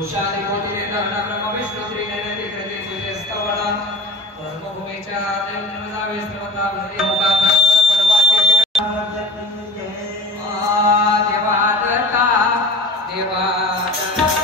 तुषारी कोटिरे धरणा ब्रह्म विष्णू त्रिनयन त्रिकृती तुझे स्तवना कर्मभूमीच्या देवनमदावे सर्वता भरी मुखा परवाचे देवादत्ता देवादत्ता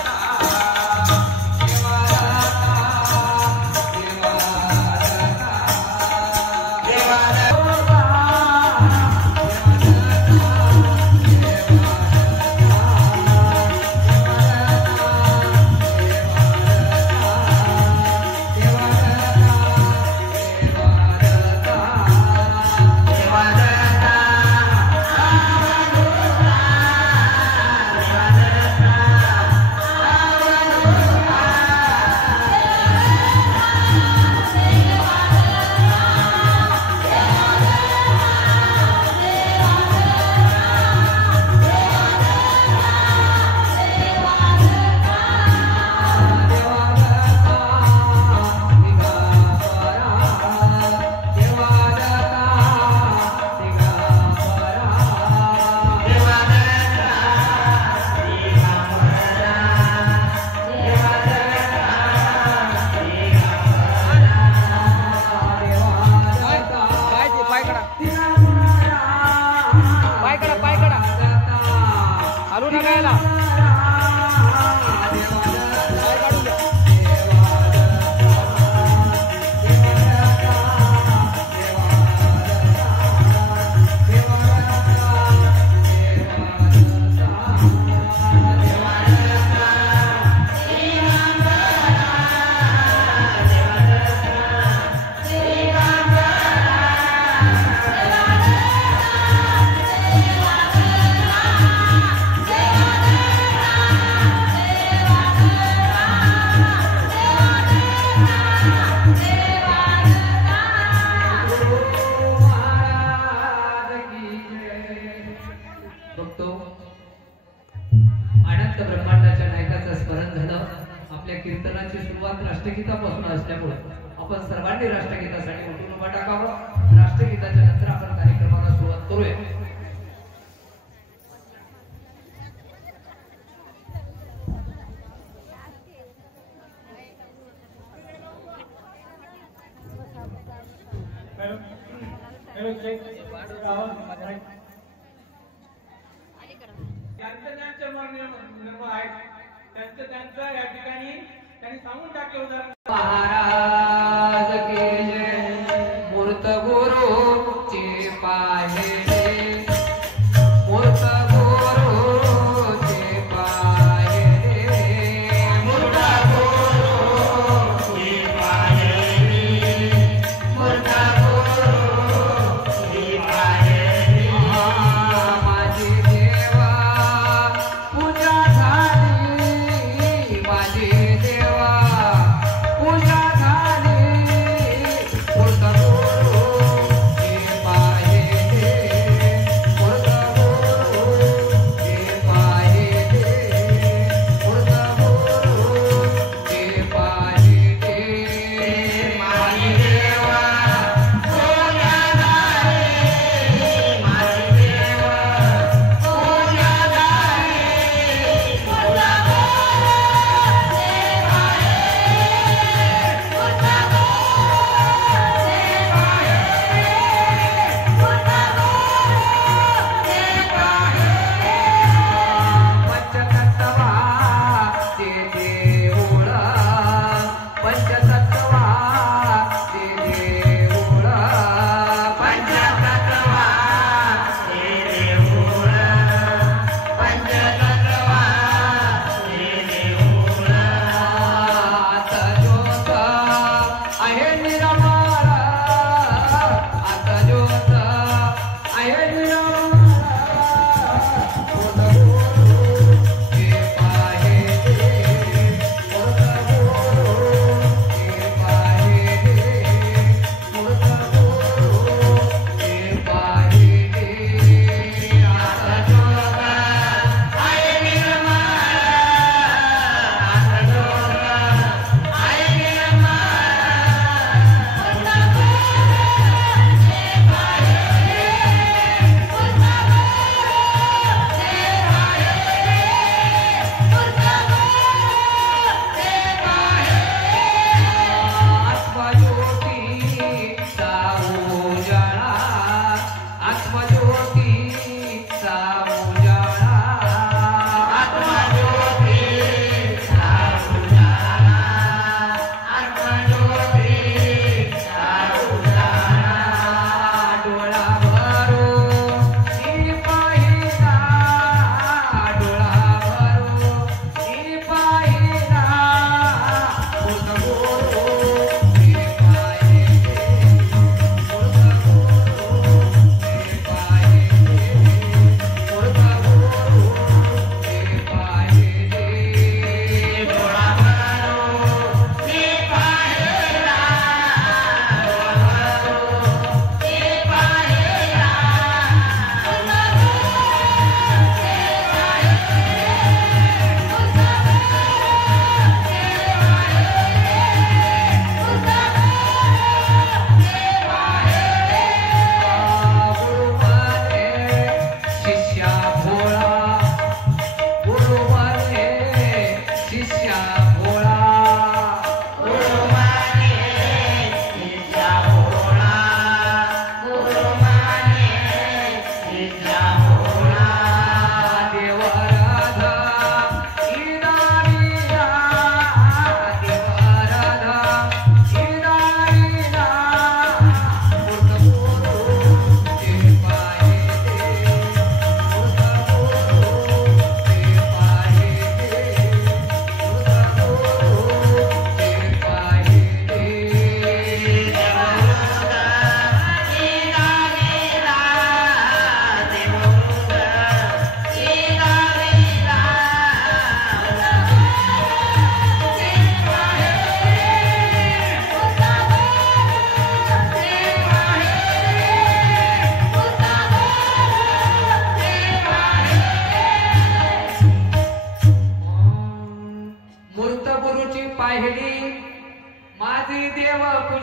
आपण सर्वांनी राष्ट्रगीतासाठी उठून उभा टाकावं। राष्ट्रगीताच्या नंतर आपण कार्यक्रमाला सुरुवात करूया। त्यांचं या ठिकाणी त्यांनी सांगून टाकलं उदाहरण महाराज के जय मूर्त गुरु चे पाहे मूर्त गुरु चे पाहे मूर्त गुरु चे पाहे मूर्त गुरु चे पाहे माझी देवा पूजा झाली माझी देवा पूजा झाली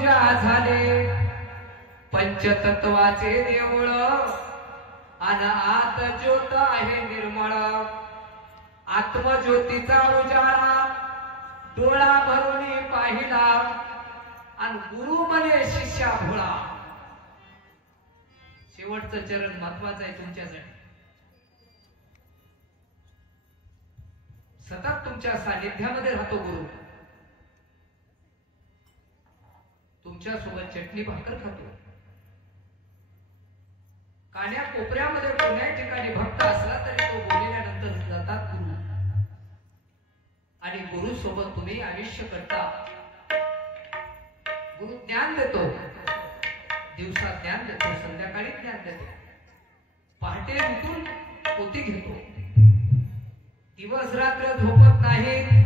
पूजा झाले पंचतत्वाचे देऊळ आणि आत ज्योत आहे निर्मळ आत्मज्योतीचा उजाळा डोळा भरून पाहिला आणि गुरु म्हणे शिष्या भोळा. शेवटचं चरण महत्वाचं आहे तुमच्यासाठी. सतत तुमच्या सानिध्यामध्ये राहतो गुरु. तुमच्या सोबत चटणी भाकर खातो. कान्या कोपऱ्यामध्ये कोण्याही ठिकाणी भक्त असला तरी तो बोलल्यानंतर जातात गुरु. आणि गुरु सोबत तुम्ही आयुष्य करता. गुरु ज्ञान देतो. दिवसा ज्ञान देतो. संध्याकाळी ज्ञान देतो. पहाटे उठून पोथी घेतो. दिवस रात्र झोपत नाही.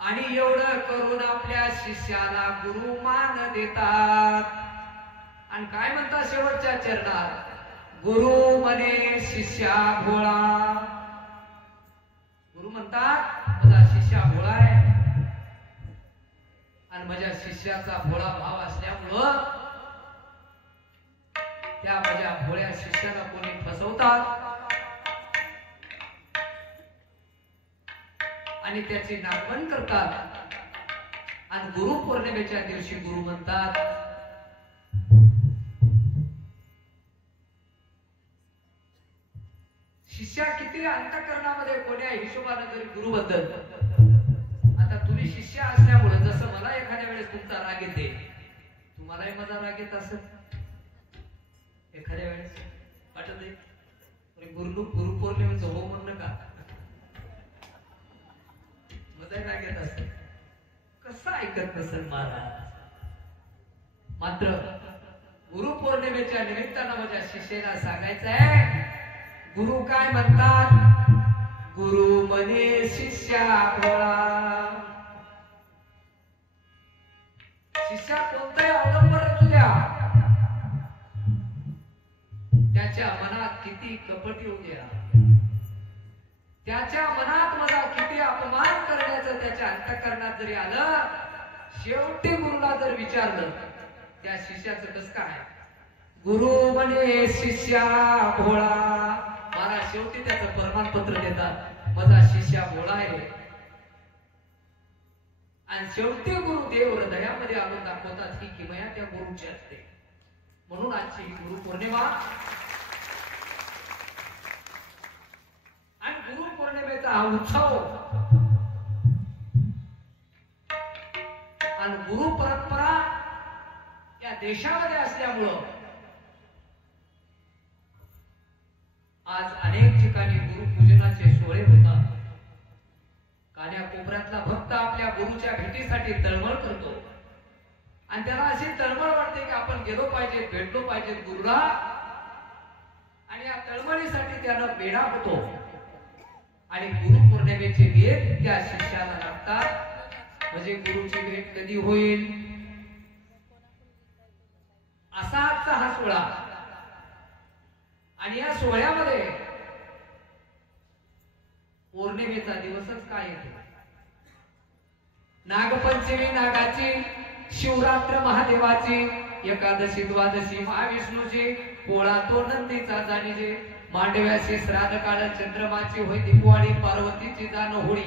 आणि एवढं करून आपल्या शिष्याला गुरु मान देतात. आणि काय म्हणतात शेवटच्या चरणात गुरु म्हणे शिष्या भोळा. गुरु म्हणतात माझा शिष्या भोळा आहे. आणि माझ्या शिष्याचा भोळा भाव असल्यामुळं त्या माझ्या भोळ्या शिष्याला कोणी फसवतात आणि त्याची नागवण करतात. आणि गुरु पौर्णिमेच्या दिवशी गुरु म्हणतात शिष्या किती अंतःकरणामध्ये कोण्या हिशोबाने जरी गुरु बद्दल. आता तुम्ही शिष्य असल्यामुळे जसं मला एखाद्या वेळेस तुमचा राग येते तुम्हालाही माझा राग येत असत एखाद्या वेळेस वाटत आहे गुरु पौर्णिमेचं हो म्हणणं का मजा राग येत असत. कसं ऐकत नसेल महाराज. मात्र गुरु पौर्णिमेच्या निमित्तानं माझ्या शिष्याला सांगायचं आहे गुरु काय म्हणतात. गुरु म्हणे शिष्या भोळा. शिष्या कोणताही अवलंबन असू द्या त्याच्या मनात किती कपट येऊ द्या त्याच्या मनात मला किती अपमान करण्याचं त्याच्या अंतःकरणात जरी आलं शेवटी गुरुला जर विचारलं त्या शिष्याचं कसं काय. गुरु म्हणे शिष्या भोळा. महाराज शेवटी त्याचं प्रमाणपत्र देतात माझा शिष्या भोळा आहे. आणि शेवटी गुरु देव हृदयामध्ये आणून दाखवतात ही किमया त्या गुरुची असते. म्हणून आजची ही गुरु पौर्णिमा आणि गुरु पौर्णिमेचा हा उत्सव आणि गुरु परंपरा या देशामध्ये असल्यामुळं आज अनेक ठिकाणी गुरुपूजनाचे सोहळे होतात. कान्या कोपऱ्यातला भक्त आपल्या गुरुच्या भेटीसाठी तळमळ करतो आणि त्याला अशी तळमळ वाटते की आपण गेलो पाहिजे भेटलो पाहिजे गुरुला. आणि या तळमळीसाठी त्यानं वेडा होतो आणि गुरु पौर्णिमेचे भेट त्या शिष्याला लागतात. म्हणजे गुरुची भेट कधी होईल असा आजचा हा सोहळा. आणि या सोहळ्यामध्ये पौर्णिमेचा दिवसच काय येतो. नागपंचमी नागाची, शिवरात्र महादेवाची, एकादशी द्वादशी महाविष्णूची, पोळा तो नंदीचा जाणीजे, मांडव्याची श्राद्ध काळ चंद्रमाची होय दिवाळी, पार्वतीची जाण होळी,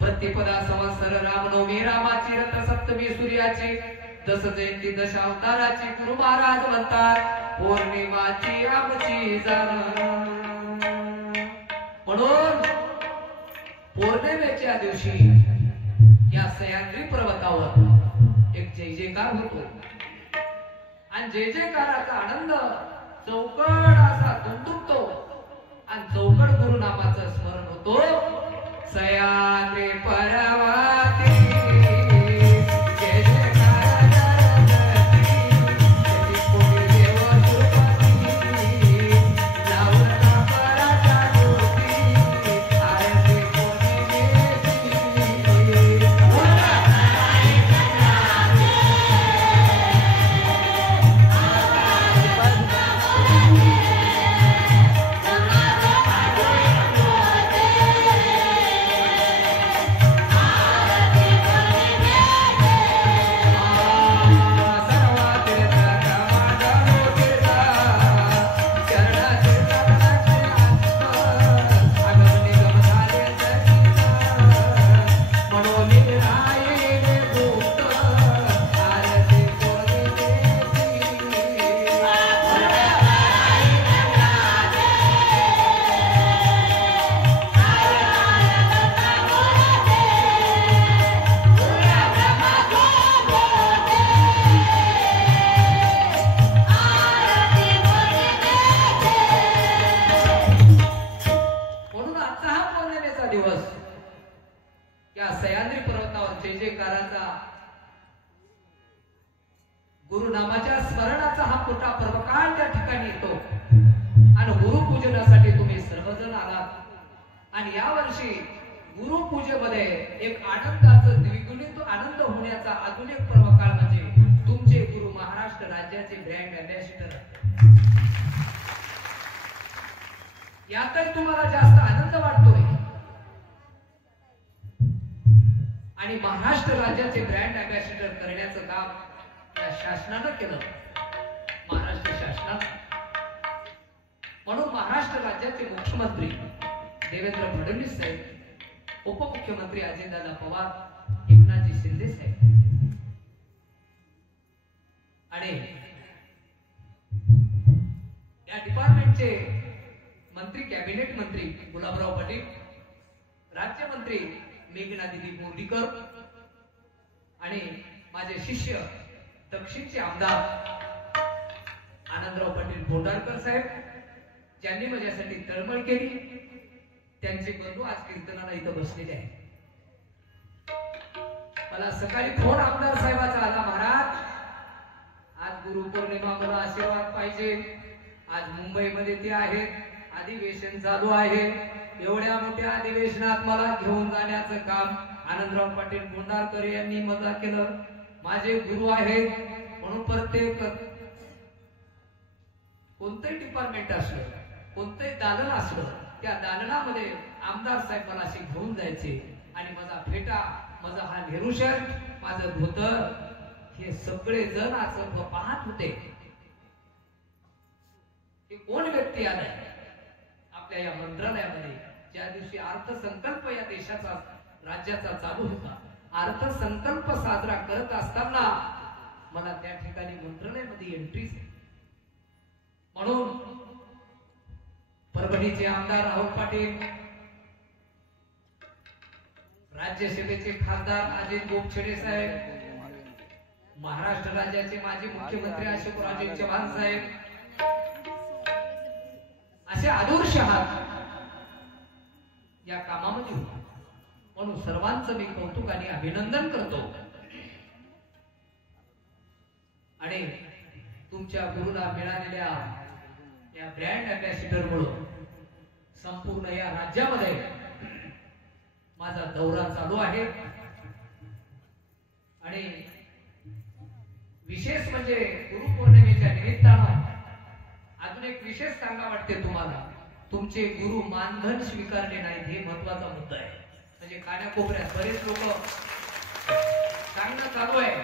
प्रतिपदा संवत्सर रामनवमी रामाची, रथ सप्तमी सूर्याची, दश जयंती दशावताराची. गुरु महाराज म्हणतात पौर्णिमाची आमची जाण. म्हणून पौर्णिमेच्या दिवशी या सह्याद्री पर्वतावर एक जय जयकार होतो आणि जय जयकाराचा आनंद चौकड असा दुमदुमतो आणि चौकड गुरुनामाचं स्मरण होतो. सह्याद्री पर्वती गुरुनामाच्या स्मरणाचा हा मोठा पर्वकाळ त्या ठिकाणी येतो आणि गुरुपूजनासाठी तुम्ही सर्वजण आलात आणि या वर्षी गुरुपूजेमध्ये एक आनंदाचं द्विगुणित आनंद होण्याचा अजून एक पर्वकाळ म्हणजे तुमचे गुरु महाराष्ट्र राज्याचे ब्रँड अँबॅसिडर. यातच तुम्हाला जास्त आनंद वाटतोय आणि महाराष्ट्र राज्याचे ब्रँड अँबॅसिडर करण्याचं काम या शासनानं केलं, महाराष्ट्र शासनानं. म्हणून महाराष्ट्र राज्याचे मुख्यमंत्री देवेंद्र फडणवीस साहेब, उपमुख्यमंत्री अजितदादा पवार, एकनाथजी शिंदे साहेब आणि या डिपार्टमेंटचे मंत्री, कॅबिनेट मंत्री गुलाबराव पाटील, राज्यमंत्री मेघना दिदी बोर्डीकर आणि माझे शिष्य दक्षिणचे आमदार आनंदराव पाटील बोंडारकर साहेब, ज्यांनी माझ्यासाठी तळमळ केली, त्यांचे बंधू आज कीर्तनाला इथं बसलेले आहेत. मला सकाळी फोन आमदार साहेबाचा आला, महाराज आज गुरुपौर्णिमा, मला आशीर्वाद पाहिजे. आज मुंबईमध्ये ते आहेत, अधिवेशन चालू आहे, एवढ्या मोठ्या अधिवेशनात मला घेऊन जाण्याचं काम आनंदराव पाटील बोंडारकर यांनी मला केलं. माझे गुरु आहेत म्हणून प्रत्येक कोणतंही डिपार्टमेंट असलं, कोणतंही दालन असलं, त्या दालनामध्ये आमदार साहेब मला असे घेऊन जायचे आणि माझा फेटा, माझा हा नेहरू शर्ट, माझं धोतर, हे सगळे जण असं पाहत होते. हे कोण व्यक्ती आलाय आपल्या या मंत्रालयामध्ये, ज्या दिवशी अर्थसंकल्प या देशाचा, राज्याचा चालू होता. अर्थसंकल्प साजरा करत असताना मला त्या ठिकाणी मंत्रालयामध्ये एंट्री. म्हणून परभणीचे आमदार राहुल पाटील, राज्यसभेचे खासदार अजित गोपछडे साहेब, महाराष्ट्र राज्याचे माजी मुख्यमंत्री अशोकराजे चव्हाण साहेब, असे आदर्श आहात या कामामध्ये होते. म्हणून सर्वांचं मी कौतुक आणि अभिनंदन करतो आणि तुमच्या गुरुला मिळालेल्या या ब्रँड अँबॅसिडर मुळे संपूर्ण या राज्यामध्ये माझा दौरा चालू आहे आणि विशेष म्हणजे गुरुपौर्णिमेच्या निमित्तानं अजून एक विशेष सांगा वाटते तुम्हाला. तुमचे गुरु मानधन स्वीकारले नाहीत, हे महत्वाचा मुद्दा आहे. म्हणजे कानाकोपऱ्यात बरेच लोक सांगणं चालू आहे,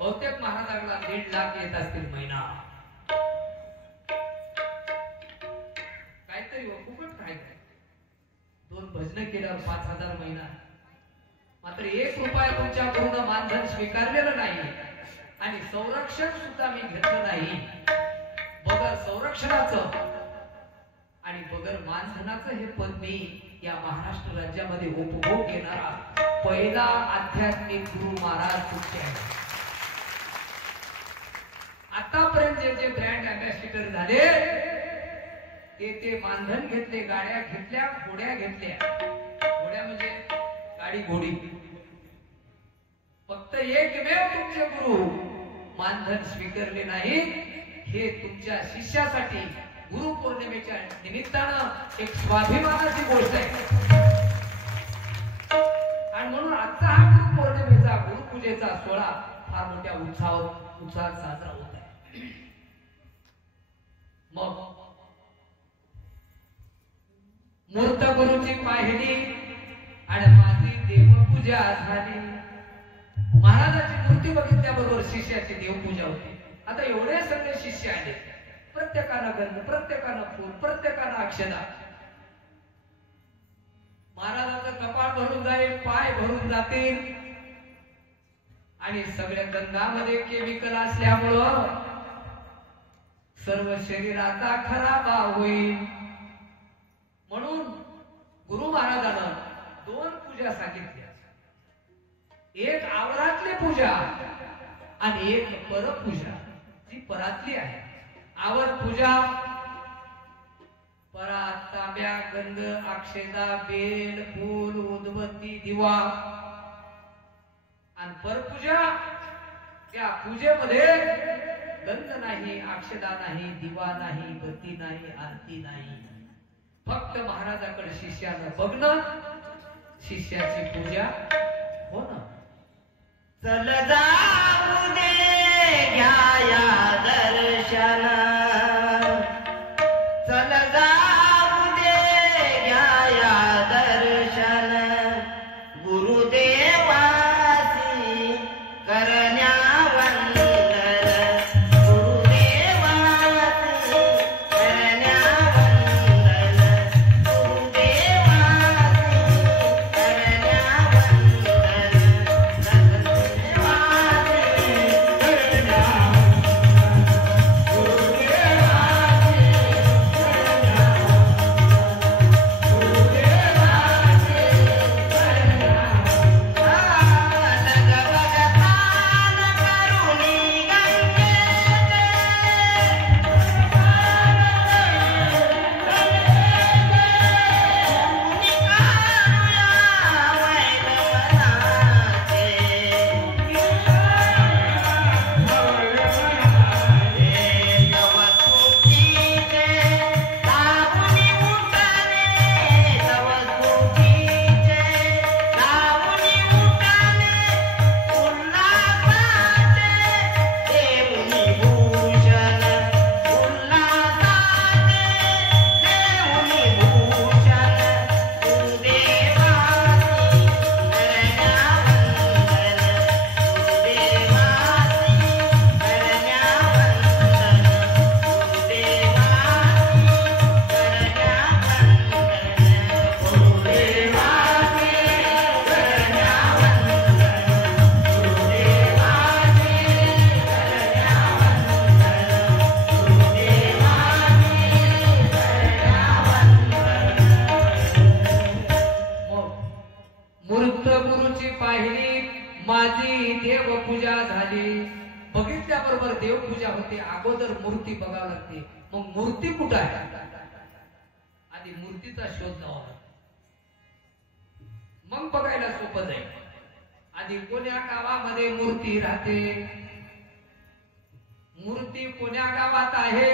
बहुतेक महाराजांना 1.5 लाख येत असतील महिना, काहीतरी फुकट काय, 2 भजन केल्यावर 5,000 महिना. मात्र 1 रुपया तुमच्या गुरुनं मानधन स्वीकारलेलं नाही आणि संरक्षण सुद्धा मी घेतलं नाही. बगर संरक्षणाचं आणि बगर मानधनाचं हे पद मी या महाराष्ट्र राज्यामध्ये उपभोग घेणारा पहिला आध्यात्मिक गुरु महाराज तुमचे आहे. आतापर्यंत जे ब्रँड अँबॅसिडर झाले ते मानधन घेतले, गाड्या घेतल्या, घोड्या घेतल्या. घोड्या म्हणजे गाडी घोडी. फक्त एकमेव तुमचे गुरु मानधन स्वीकारले नाही. हे तुमच्या शिष्यासाठी गुरुपौर्णिमेच्या निमित्तानं एक स्वाभिमानाची गोष्ट आहे आणि म्हणून आजचा हा गुरुपौर्णिमेचा, गुरुपूजेचा सोहळा फार मोठ्या उत्साहात साजरा होत आहे. मग मूर्त गुरुची पाहिली आणि माझी देवपूजा झाली. महाराजाची मूर्ती बघितल्याबरोबर शिष्याची देवपूजा होती. आता एवढे सगळे शिष्य आले, प्रत्येकानं गंध, प्रत्येकानं फूल, प्रत्येकानं अक्षदा. महाराजाचं कपाळ भरून जाईल, पाय भरून जातील आणि सगळ्या गंधामध्ये केमिकल असल्यामुळं सर्व शरीराचा खराबा होईल. म्हणून गुरु महाराजांना 2 पूजा सांगितल्या, एक आवरातली पूजा आणि एक परपूजा. जी परातली आहे, आवर पूजा, परात तांब्या, गंध, अक्षदा, बेल, फूल, उदबत्ती, दिवा आणि परपूजा त्या पूजेमध्ये गंध नाही, अक्षदा नाही, दिवा नाही, बत्ती नाही, आरती नाही. फक्त महाराजाकडे शिष्यानं बघणं, शिष्याची पूजा होणं. चल जाऊ दे घ्याया दर्शन, चल जाऊ दे घ्याया दर्शन, गुरुदेवासी करण्या वंदन, गुरुदेवासी करण्या वंदन, गुरुदेवासी करण्या देवपूजा झाली. बघितल्याबरोबर देवपूजा होते. अगोदर मूर्ती बघावी लागते. मग मूर्ती कुठं आहे आधी मूर्तीचा शोध लावा. मग बघायला सोपं जाईल. आधी कोण्या गावामध्ये मूर्ती राहते, मूर्ती कोण्या गावात आहे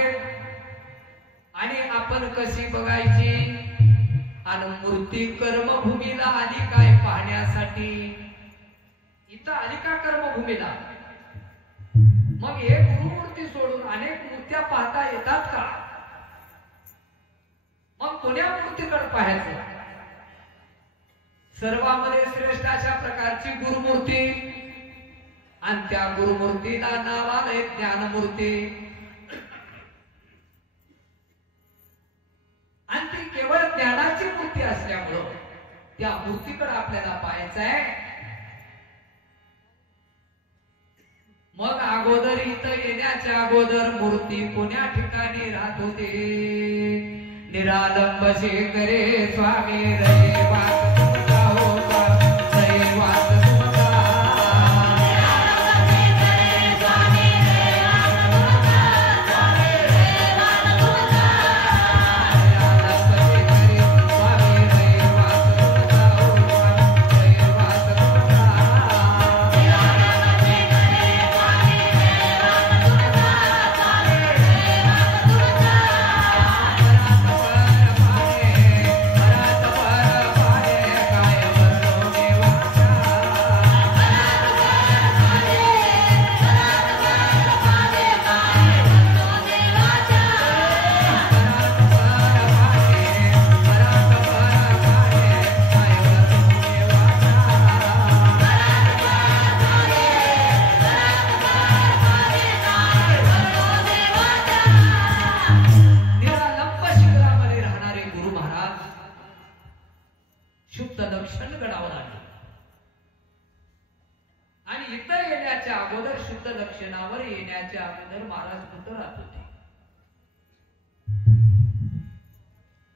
आणि आपण कशी बघायची, आणि मूर्ती कर्मभूमीला आली काय पाहण्यासाठी, इथं आली का कर्मभूमीला. मग हे गुरुमूर्ती सोडून अनेक मूर्त्या पाहता येतात का. मग कोण्या मूर्तीकडे पाहायचं. सर्वांमध्ये श्रेष्ठ अशा प्रकारची गुरुमूर्ती, आणि त्या गुरुमूर्तीला नाव आलंय ज्ञानमूर्ती. आणि ती केवळ ज्ञानाची मूर्ती असल्यामुळं त्या मूर्तीकडे आपल्याला पाहायचं आहे. मग अगोदर इथं येण्याच्या अगोदर मूर्ती कोण्या ठिकाणी राहत होते. निरालंब शेखरे स्वामी रे वास तुमचा होता, रे वास तुमचा.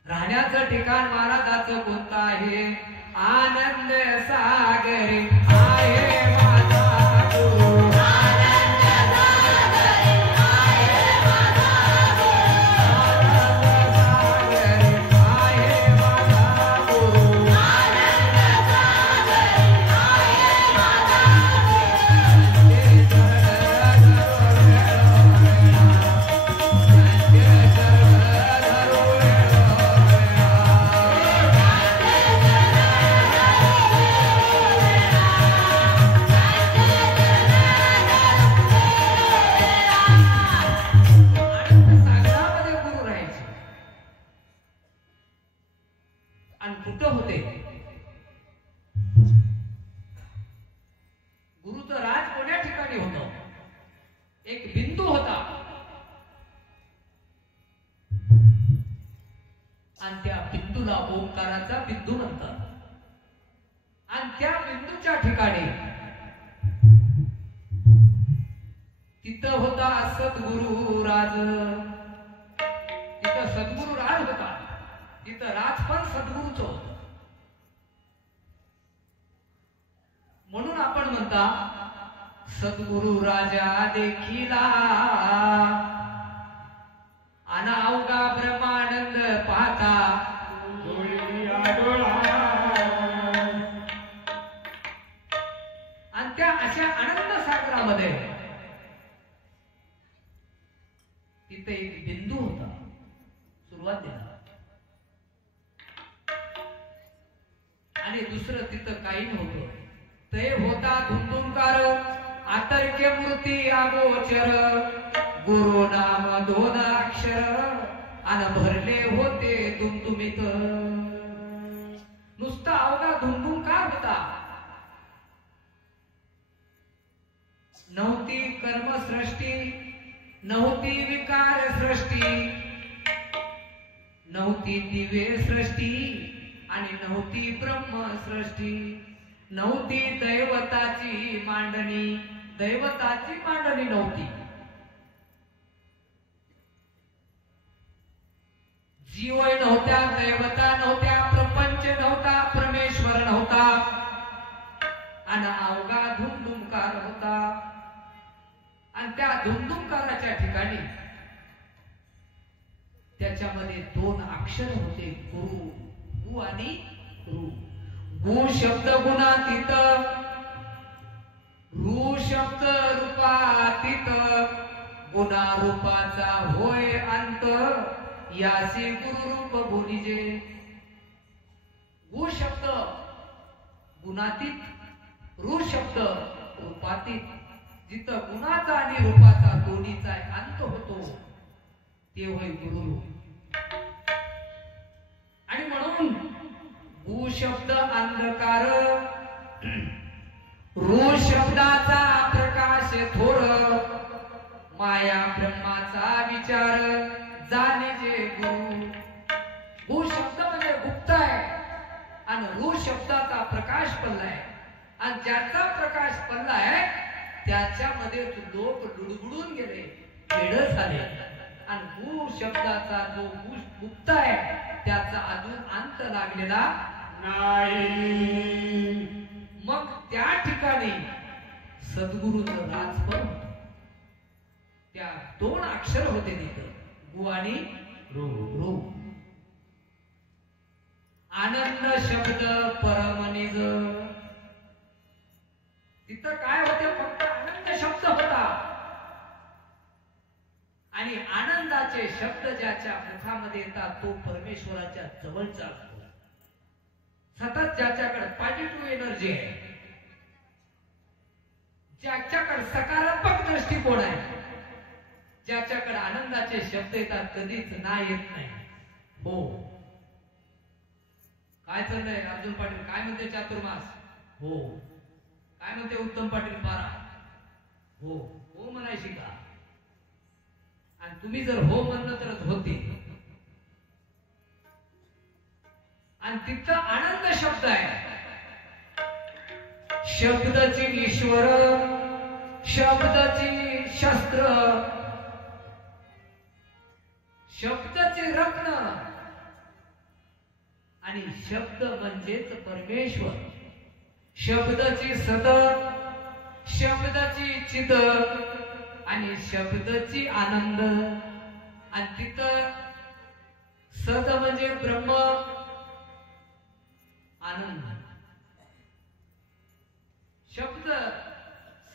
राहण्याचं ठिकाण महाराजाचं कोणतं आहे. आनंद सागरी आहे माझा गुरु, आनंद सागरी आहे माझा गुरु, आनंद सागरी आहे माझा गुरु, आनंद सागरी आहे माझा गुरु. आणि त्या बिंदूला ओंकाराचा बिंदू म्हणतात. आणि त्या बिंदूच्या ठिकाणी तिथं होता सद्गुरु राज. तिथं सद्गुरु राज होता. तिथं राज पण सद्गुरूच होत. म्हणून आपण म्हणता सद्गुरु राजा देखिला आणि अवघा ब्रह्मानंद पाहता. आणि त्या अशा आनंद सागरामध्ये तिथे एक बिंदू होता सुरुवातीला. आणि दुसरं तिथं काही नव्हतं. ते होता धुंदुंकार आतर्क्य मूर्ती अगोचर. गुरु नाम 2 अक्षर आणि भरले होते दुमदुमीत. नुसता अवघा धुंदुंकार होता. नव्हती कर्मसृष्टी, नव्हती विकार सृष्टी, नव्हती दिव्य सृष्टी आणि नव्हती ब्रह्म सृष्टी. नव्हती दैवताची मांडणी, दैवताची मांडणी नव्हती. जीवय नव्हत्या, दैवता नव्हत्या, प्रपंच नव्हता, परमेश्वर नव्हता आणि अवघा धुंदुंकार होता. आणि त्या धुंदुंकाराच्या ठिकाणी त्याच्यामध्ये 2 अक्षर होते, गुरु. गु आणि रू. गु शब्द गुणातीत, रू शब्द रूपातीत. गुणा रूपाचा होय अंत, यासी गुरु रूप बोलिजे. गु शब्द गुणातीत, रू शब्द रूपातीत. जिथं गुणाचा आणि रूपाचा दोन्हीचा अंत होतो ते होय गुरु. आणि म्हणून गु शब्द अंधकार, रू शब्दाचा प्रकाश थोर. माया ब्रह्माचा विचार जाणे जे गुरु. गु शब्द म्हणजे गुप्त आहे आणि रू शब्दाचा प्रकाश पडलाय. आणि ज्याचा प्रकाश पडलाय त्याच्यामध्ये लोक लुडबुडून गेले, वेड झाले. आणि गु शब्दाचा जो गुप्त आहे त्याचा अजून अंत लागलेला नाही. मग त्या ठिकाणी सद्गुरूचं राजपण. त्या 2 अक्षर होते तिथं, गु आणि रू. आनंद शब्द परमनिज. तिथं काय होते, फक्त आनंद शब्द होता. आणि आनंदाचे शब्द ज्याच्या मुखामध्ये येतात तो परमेश्वराच्या जवळचा असतो. सतत ज्याच्याकडे पॉझिटिव्ह एनर्जी आहे, ज्याच्याकडे सकारात्मक दृष्टिकोन आहे, ज्याच्याकडे आनंदाचे शब्द येतात, कधीच नाही येत नाही. हो, काय चाललंय अर्जुन पाटील, काय म्हणते चातुर्मास? हो. काय म्हणते उत्तम पाटील पारा? हो. हो म्हणायची का? आणि तुम्ही जर हो म्हणलं तरच होते. आणि तिथं आनंद शब्द आहे. शब्दाची ईश्वर, शब्दाची शस्त्र, शब्दाचे रत्न. आणि शब्द म्हणजेच परमेश्वर. शब्दाची सत, शब्दाची चित आणि शब्दाची आनंद. आणि तिथं सत म्हणजे ब्रह्म, आनंद. शब्द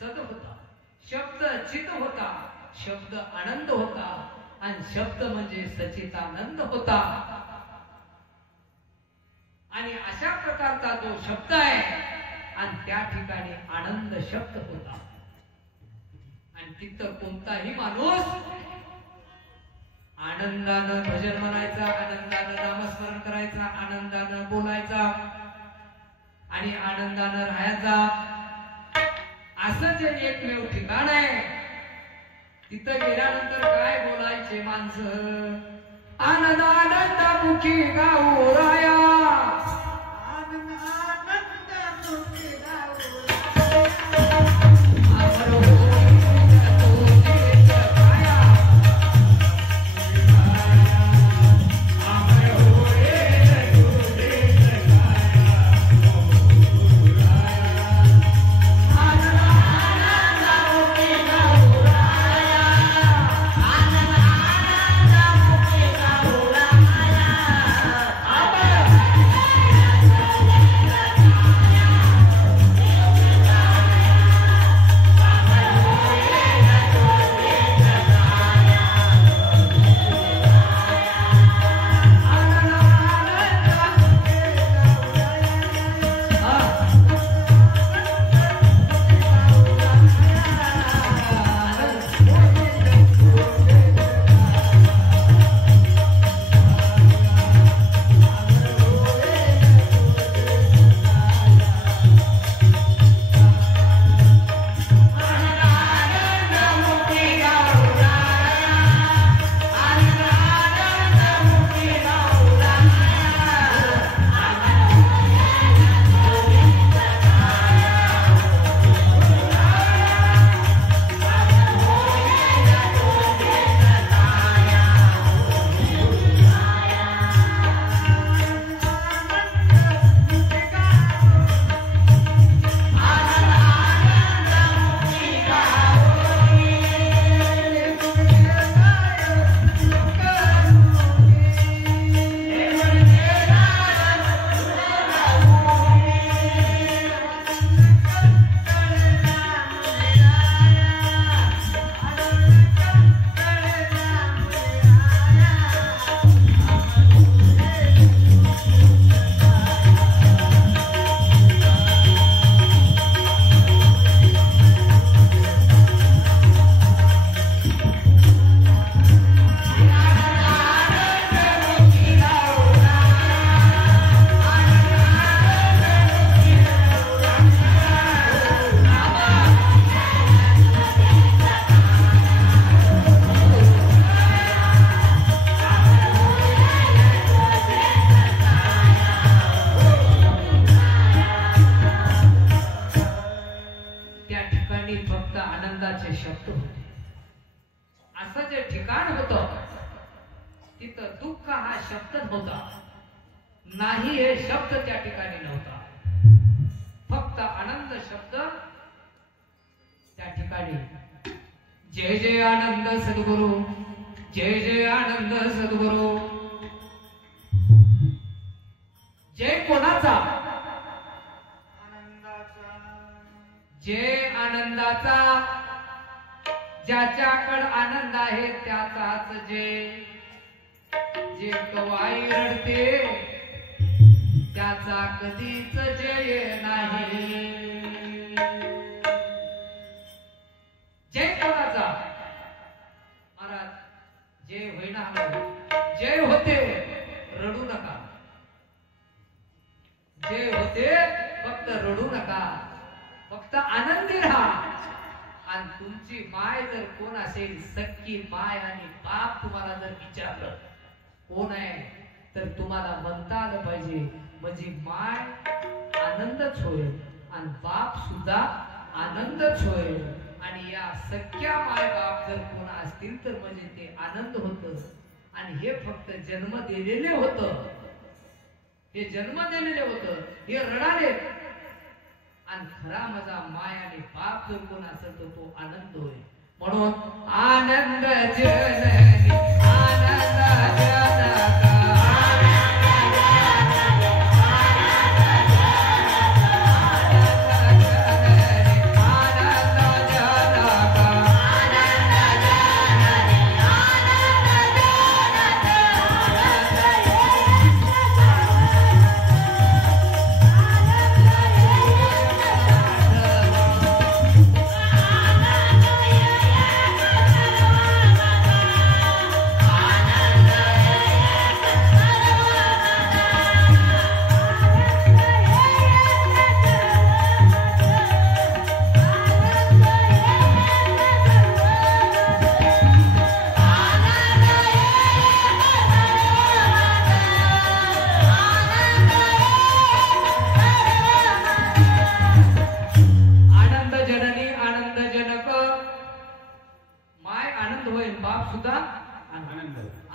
सत होता, शब्द चित होता, शब्द आनंद होता आणि शब्द म्हणजे सचितानंद होता. आणि अशा प्रकारचा जो शब्द आहे आणि त्या ठिकाणी आनंद शब्द होता. आणि तिथं कोणताही माणूस आनंदानं भजन म्हणायचा, आनंदानं नामस्मरण करायचा, आनंदानं बोलायचा आणि आनंदानं राहायचा. असं जे एकमेव ठिकाण आहे, तिथं गेल्यानंतर काय बोलायचे माणसं, आनंद मुखी गाऊ राया फक्त आनंदाचे शब्द होते. असं जे ठिकाण होतं तिथं दुःख हा शब्द नव्हता, नाही हे शब्द त्या ठिकाणी नव्हता, फक्त आनंद शब्द त्या ठिकाणी. जय जय आनंद सद्गुरु, जय जय आनंद सद्गुरु. जय कोणाचा? जय आनंदाचा. ज्याच्याकडे आनंद आहे त्याचाच जय. जे कवाई रडते त्याचा कधीच जय नाही. जय कोणाचा? महाराज जय होईना, जय होते रडू नका. जय होते फक्त रडू नका, फक्त आनंदी राहा. आणि तुमची माय जर कोण असेल, सख्खी माय आणि बाप तुम्हाला जर विचारलं कोण आहे, तर तुम्हाला म्हणता आलं पाहिजे म्हणजे माय आनंदच होईल आणि बाप सुद्धा आनंदच होईल. आणि या सख्या माय बाप जर कोण असतील तर म्हणजे ते आनंद होत. आणि हे फक्त जन्म दिलेले होत, हे जन्म दिलेले होत, हे रडाले. आणि खरा मजा माय आणि बाप जर कोण असेल तर तो आनंद होईल. म्हणून आनंद जननी आनंद जनका. आनंद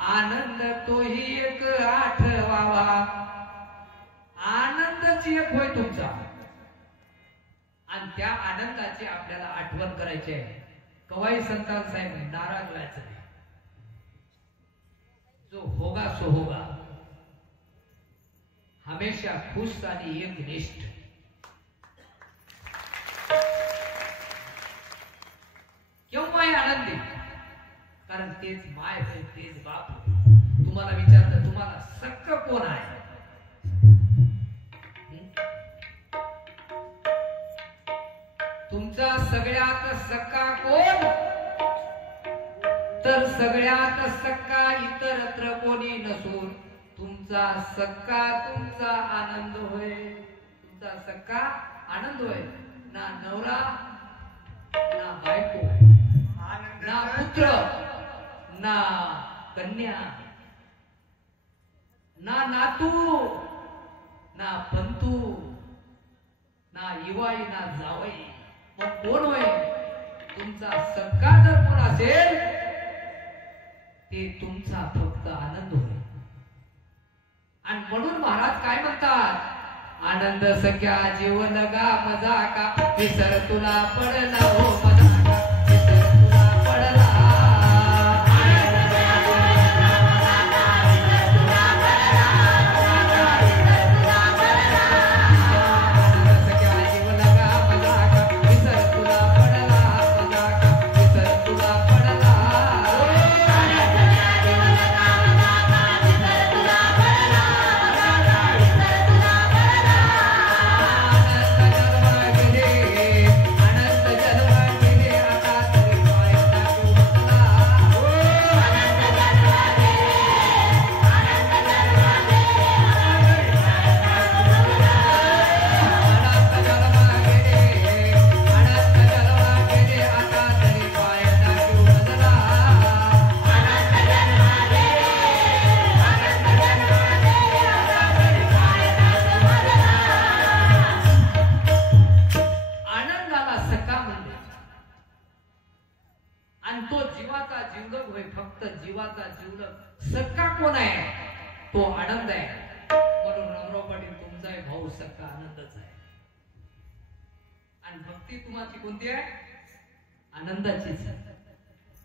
आनंद तोही एक आठवावा. आनंदची एक होय तुमचा आणि त्या आनंदाची आपल्याला आठवण करायची आहे. कवाई संतान साहेब नाराज व्हायचं नाही. जो होगा सो होगा. हमेशा खुश आणि एकनिष्ठ. केव्हा आनंदी कारण तेच माय होय तेच बाप होय. तुम्हाला विचारलं तुम्हाला सक्क कोण आहे. तुमचा सगळ्यात सक्का कोण तर सगळ्यात सक्का इतरत्र कोणी नसून तुमचा सक्का तुमचा आनंद होय. तुमचा सक्का आनंद होय. ना नवरा ना बायको ना पुत्र ना कन्या ना नातू ना पंतू ना इवाई ना जावई. मग कोण होय. तुमचा सक्का जर कोण असेल ते तुमचा फक्त आनंद होय. आणि म्हणून महाराज काय म्हणतात. आनंद सख्या जीव लगा मजा का विसर तुला पडला हो मजा का विसर तुला पडला. सक्का कोण आहे तो आनंद आहे. म्हणून रामराव पाटील तुमचा आहे भाऊ सक्का आनंदच आहे. आणि भक्ती तुम्हाची कोणती आहे आनंदाचीच.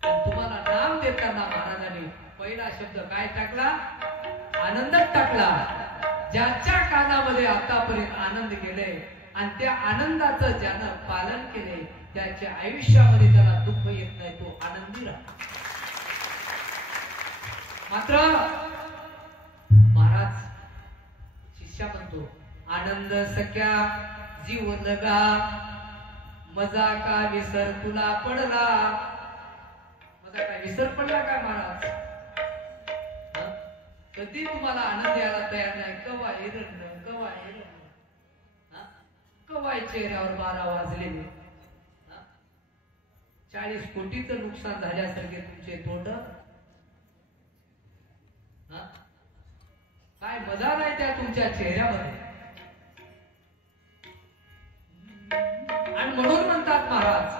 तुम्हाला नाम देताना महाराजांनी पहिला शब्द काय टाकला आनंदच टाकला. ज्याच्या कानामध्ये आतापर्यंत आनंद गेले आणि त्या आनंदाचं ज्यानं पालन केले त्याच्या आयुष्यामध्ये त्याला दुःख येत नाही. तो आनंदी राहतो. मात्र महाराज शिष्या म्हणतो आनंद सख्या जीव लगा मजा का विसर तुला पडला. मजा काय विसर पडला काय महाराज. कधी तुम्हाला आनंद यायला तयार नाही. कवा हिरण कवा हिरण कवा चेहऱ्यावर 12 वाजलेले. 40 कोटीचं नुकसान झाल्यासारखे तुमचे तोंड. काय मजा नाही त्या तुमच्या चेहऱ्यामध्ये. आणि म्हणून म्हणतात महाराज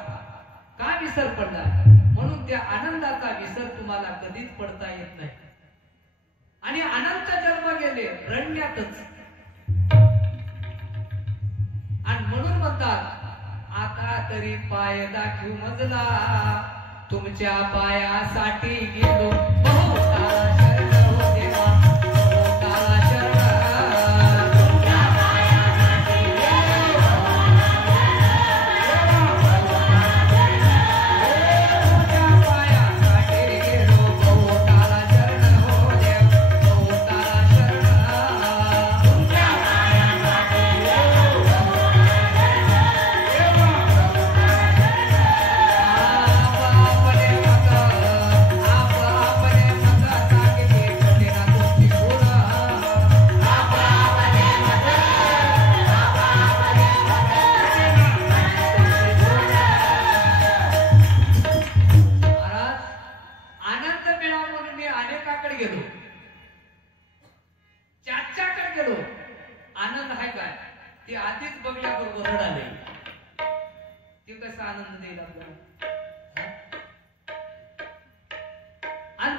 का विसर पडला. म्हणून त्या आनंदाचा विसर तुम्हाला कधीच पडता येत नाही. आणि अनंत जन्म गेले रण्यातच. आणि म्हणून म्हणतात आता तरी पाय दाखवू मजला तुमच्या पायासाठी गेलो बहुताला शरण हो देवा बहुताला शरण.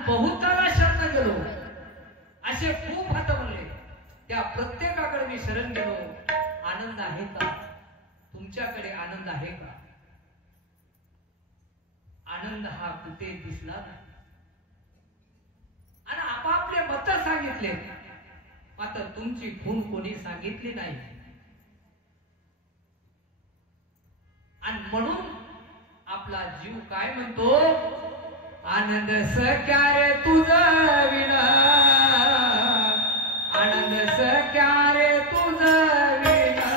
बहुताला शरण असे खूप हात म्हणले. त्या प्रत्येकाकडे मी शरण गेलो. आनंद आहे का? तुमच्याकडे आनंद आहे का? आनंद हा कुठे दिसला नाही. आणि आपापले मत सांगितले, मात्र तुमची खून कोणी सांगितली नाही. आणि म्हणून आपला जीव काय म्हणतो? आनंद सख्या रे तुझा विना, आनंद सख्या रे तुझा विना,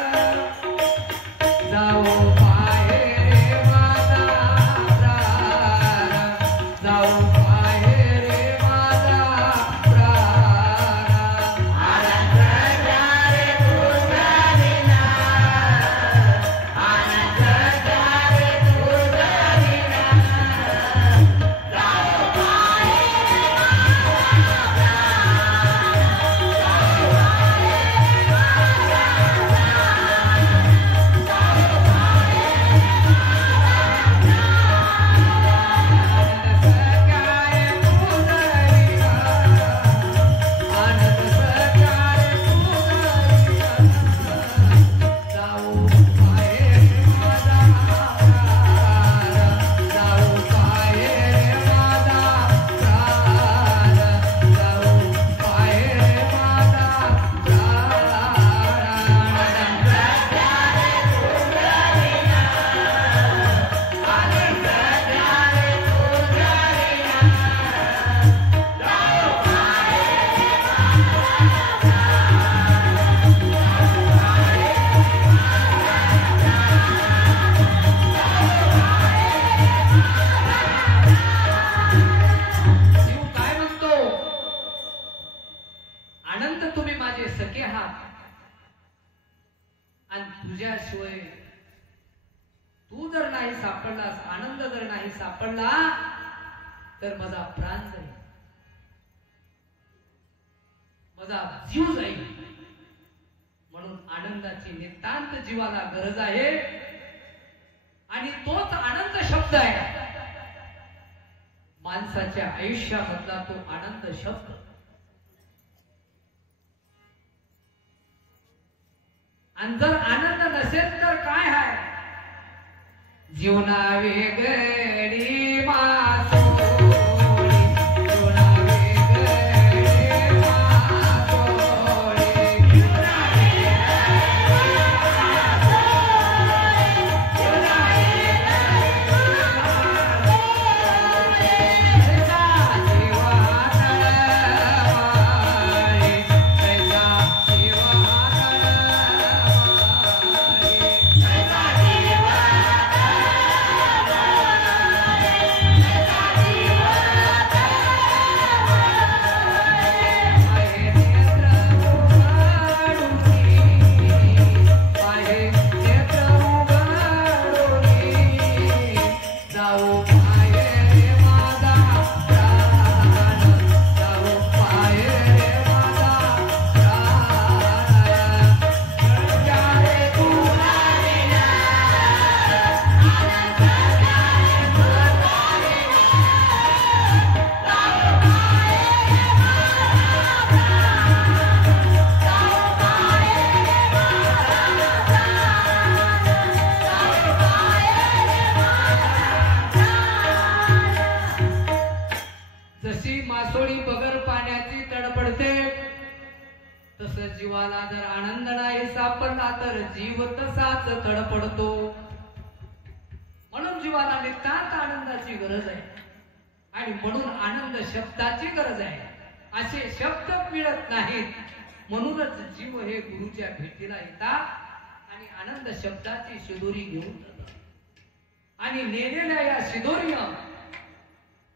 जाऊ बाहेर रे माझा प्राण, जाऊ बाहेर रे माझा प्राण. आनंद रे तुझा विना, आनंद रे तुझा विना, जाऊ बाहेर तुझ्याशिवाय तू जर नाही सापडलास, आनंद जर नाही सापडला, तर माझा प्राण जाईल, माझा जीव जाईल. म्हणून आनंदाची नितांत जीवाला गरज आहे. आणि तोच आनंद शब्द आहे माणसाच्या आयुष्यामधला, तो आनंद शब्द. आणि जर आनंद नसेल तर काय आहे? जीवना वेगळी मासोळी, जीवना वेगळी मासोळी, जीवना जीवाला जर आनंद नाही सापडला तर जीव तसाच तडपडतो. म्हणून जीवाला नितांत आनंदाची गरज आहे. आणि म्हणून आनंद शब्दाची गरज आहे. असे शब्द मिळत नाहीत. म्हणूनच जीव हे गुरुच्या भेटीला येतात आणि आनंद शब्दाची शिदोरी घेऊन जातात. आणि नेलेल्या या शिदोरीनं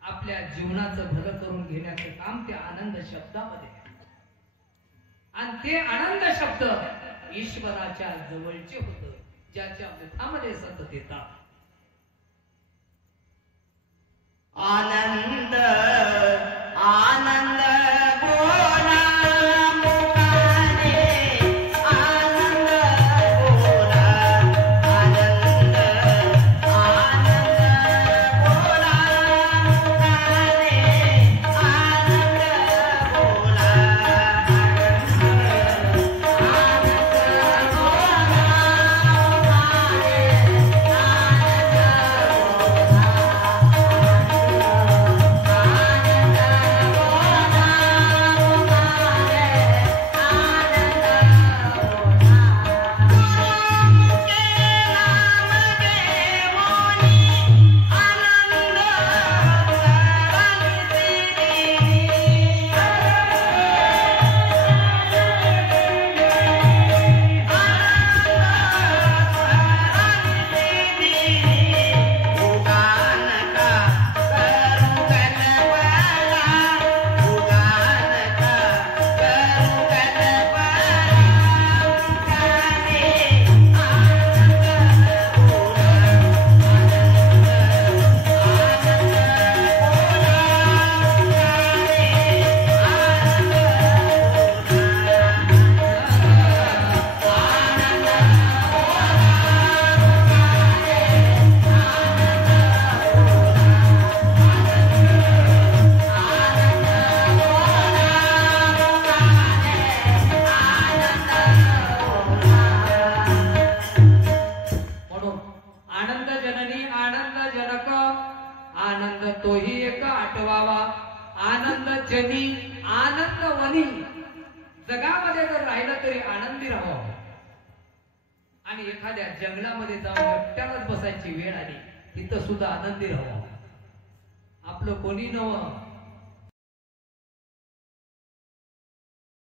आपल्या जीवनाचं भलं करून घेण्याचे काम त्या आनंद शब्दामध्ये. आणि ते आनंद शब्द ईश्वराच्या जवळचे होत, ज्याच्या मुखामध्ये सतत येतात. आनंद आनंद बोला मुखाने, आनंद आनंद बोला. सर्वांनी जगामध्ये जर राहिलं तरी आनंदी राहावं आणि एखाद्या जंगलामध्ये जाऊन एकट्यालाच बसायची वेळ आली तिथं सुद्धा आनंदी राहावं. आपलं कोणी नवं